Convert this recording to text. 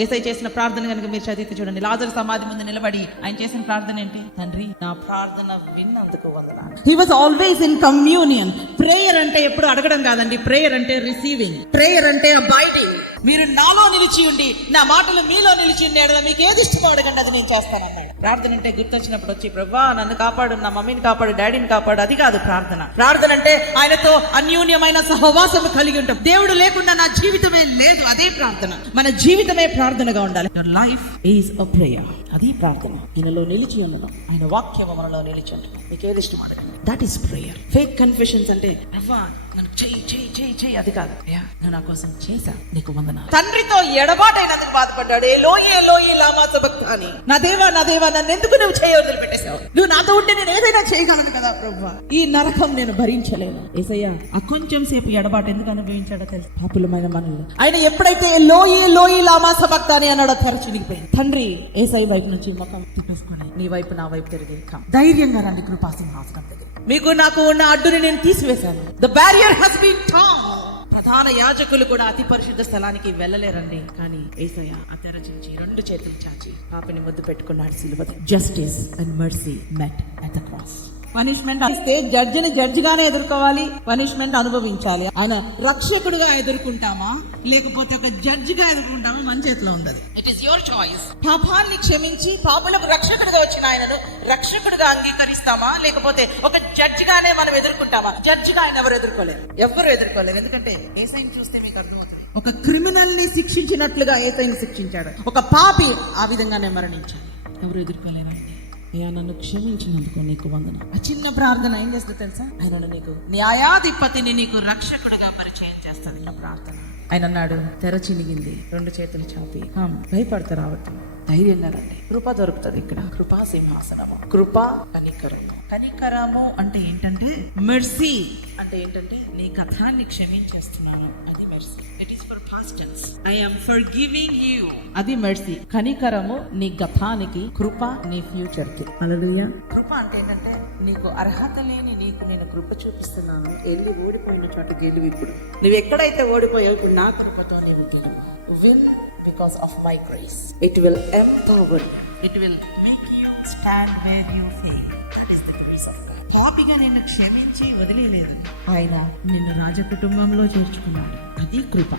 యేసయ్య చేసిన ప్రార్థన కనుక మీరు చదివితే చూడండి. లాజరు సమాధి ముందు నిలబడి ఆయన చేసిన ప్రార్థన ఏంటి? తండ్రి, నా ప్రార్థన విన్నందుకు వందనాలు. He was always in communion. Prayer అంటే ఎప్పుడు అడగడం కాదండి, ప్రేయర్ అంటే రిసీవింగ్, ప్రేయర్ అంటే అబైడింగ్. మీరు నాలో నిలిచి ఉండి నా మాటలు మీలో నిలిచి ఉండి ఎడల మీకు ఏది ఇష్టమో అడగండి, అది నేను చేస్తానన్నాడు. ప్రార్థన అంటే గుర్తొచ్చినప్పుడు వచ్చి ప్రభువా నన్ను కాపాడు, నా మమ్మీని కాపాడు, డాడీని కాపాడు, అది కాదు ప్రార్థన. ప్రార్థన అంటే ఆయనతో అన్యోన్యమైన సహవాసం కలిగి ఉంటాం. దేవుడు లేకుండా నా జీవితమే లేదు, అదే ప్రార్థన. మన జీవితమే ప్రార్థనగా ఉండాలి. Your life is a prayer, అది ప్రార్థన. ఆయనలో నిలిచి ఉండడం, ఆయన వాక్యము మనలో నిలిచి ఉండడం, మీకు ఏది ఇష్టం అడగండి, that is prayer. Fake confessions అంటే అవ్వా నన్ను చెయ్యి అది కాదు, నువ్వు నా కోసం చేశా, నీకు వందనాలు. తండ్రితో ఎడబాటైనందుకు బాధపడ్డాడు. ఎలోయి లామా సబక్తాని. నా దేవా నన్ను ఎందుకు నువ్వు వదిలి పెట్టేశావు? నువ్వు నాతో ఉంటే నేను ఏదైనా చేయగలను కదా ప్రభువా, ఈ నరకం నేను భరించలేను. యేసయ్య ఆ కొంచెం సేపు ఎడబాటు ఎందుకు అనుభవించాడో తెలుసు? పాపులమైన మనల్ని ఆయన ఎప్పుడైతే ఎలోయి లామా సబక్తాని అన్నాడో తెర చినిగిపోయింది. తండ్రి యేసయ్య వైపు నుంచి ముఖం తిప్పేసుకుని నీ వైపు నా వైపు తిరిగి ధైర్యంగా రండి కృపాసింహాసనం దగ్గర. మీకు నాకు ఉన్న అడ్డుని నేను తీసివేశాను. The barrier has been turn. ప్రధాన యాజకులు కూడా అతి పరిశుద్ధ స్థలానికి వెళ్ళలేరండి, కానీ యేసయ్య ఆ తెర చించి 2 చేతులు చాచి పాపిని ముద్దు పెట్టుకున్నాడు సిలువ. Justice and mercy met at the cross. Punishment ఇస్తే జడ్జిని జడ్జిగానే ఎదుర్కోవాలి, పనిష్మెంట్ అనుభవించాలి. ఆయన రక్షకుడుగా ఎదుర్కొంటామా లేకపోతే ఒక జడ్జిగా ఎదుర్కొంటామా మన చేతిలో ఉండదు. It is your choice. పాపాన్ని క్షమించి పాపులకు రక్షకుడుగా వచ్చిన ఆయనను రక్షకుడుగా అంగీకరిస్తామా లేకపోతే ఒక జడ్జిగానే మనం ఎదుర్కొంటామా? జడ్జిగా ఆయన ఎవరు ఎదుర్కోలేరు. ఎందుకంటే యేసయ్యని చూస్తే మీకు అర్థమవుతుంది. ఒక క్రిమినల్ ని శిక్షించినట్లుగా యేసయ్యని శిక్షించాడు. ఒక పాపి ఆ విధంగానే మరణించాడు. ఎవరు ఎదుర్కోలేరండి. అయ్యా నన్ను క్షమించినందుకు నీకు వందనాలు. ఆ చిన్న ప్రార్థన ఏం చేస్తుందో తెలుసా? ఆయన నీకు న్యాయాధిపతిని నీకు రక్షకుడుగా పరిచయం చేస్తాను. ఇలా ప్రార్థన. ఆయన అన్నాడు తెర చినిగింది, 2 చేతులు చాపి భయపడతా రావద్దు, ధైర్యంగా రండి, కృప దొరుకుతుంది ఇక్కడ. కృపా సింహాసనము, కృప కనికరము. కనికరము అంటే ఏంటంటే మెర్సీ అంటే ఏంటంటే నీ గతాన్ని క్షమించేస్తున్నాను, అది mercy. It is for past tense. I am forgiving you, అది మెర్సీ. కనికరము నీ గతానికి, కృప నీ ఫ్యూచర్ కి. హల్లెలూయా. కృప అంటే ఏంటంటే నీకు అర్హత లేని నీకు నేను కృప చూపిస్తున్నాను. వెళ్ళి ఓడిపోయిన చోటకి వెళ్ళి ఇప్పుడు నువ్వు ఎక్కడైతే ఓడిపోయావు ఇప్పుడు నా కృపతో నీవు గెలువు. Win because of my grace. It will empower you. It will make you stand where you fail. That is the grace of God. పాపిగా నిన్ను క్షమించి వదిలేలేదు, ఆయన నిన్ను రాజ కుటుంబంలో చేర్చుకున్నాడు, అది కృప.